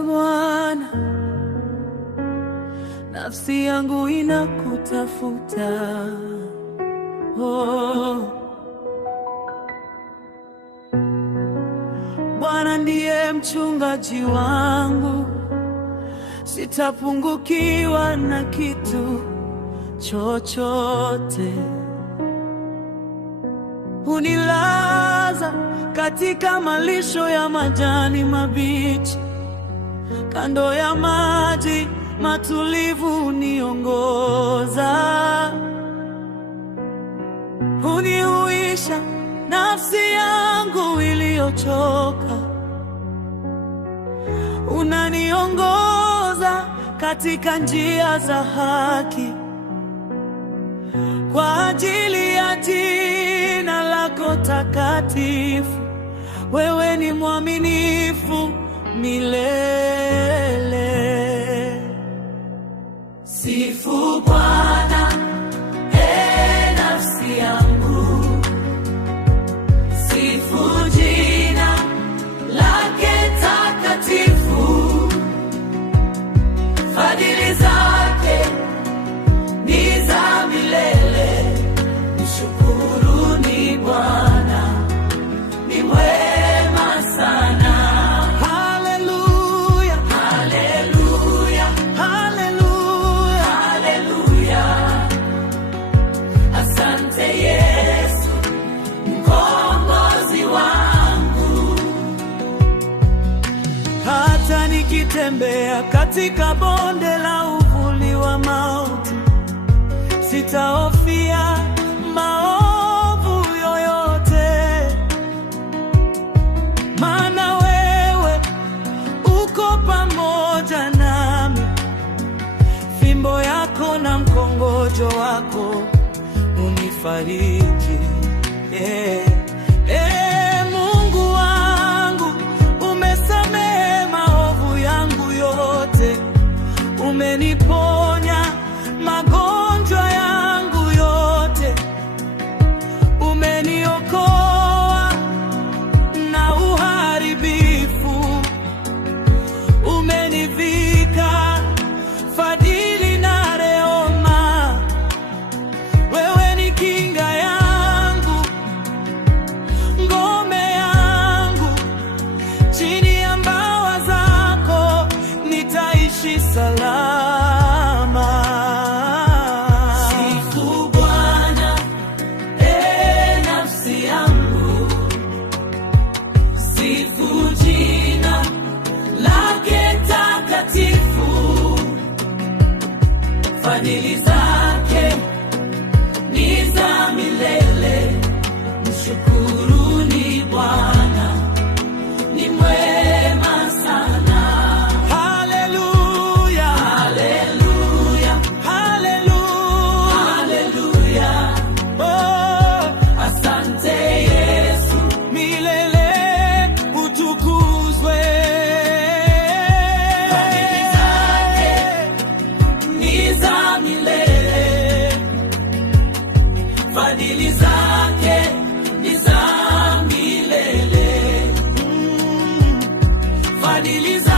Bwana, nafsi yangu inakutafuta. Bwana ndiye mchungaji wangu, sitapungukiwa na kitu chochote. Hunilaza katika malisho ya majani mabichi, kando ya maji matulivu huniongoza. Hunihuisha nafsi yangu iliyochoka, unaniongoza katika njia za haki kwa ajili ya jina lako takatifu. Wewe ni mwaminifu milele. Sifu Bwana, nafsi yangu, sifu jina lake takatifu. Fadhili zake ni za milele. Mshukuruni Bwana, ni mwema sana. Haleluya, haleluya, haleluya, haleluya. Asante Yesu, mkombozi wangu. Hata nikitembea katika bonde la uvuli wa mauti, sitahofia maovu yoyote, maana wewe uko pamoja nami. Fimbo yako na mkongojo wako unifariji. Mungu wangu, umesamehe maovu yangu yote, umeniponya magonjwa yangu yote, umeniokoa na uharibifu, umenivika fadhili na rehema. Wewe ni kinga yangu, ngome yangu, chini ya mbawa zako nitaishi salama. Sifu Bwana, nafsi yangu, sifu jina lake takatifu. Fadhili zake ni za milele. Mshukuruni Bwana, ni mwema sana. Haleluya, haleluya, haleluya, haleluya. Asante Yesu, milele utukuzwe. Fadhili zake ni za milele. Fadhili zake ni za milele. Fadhili zake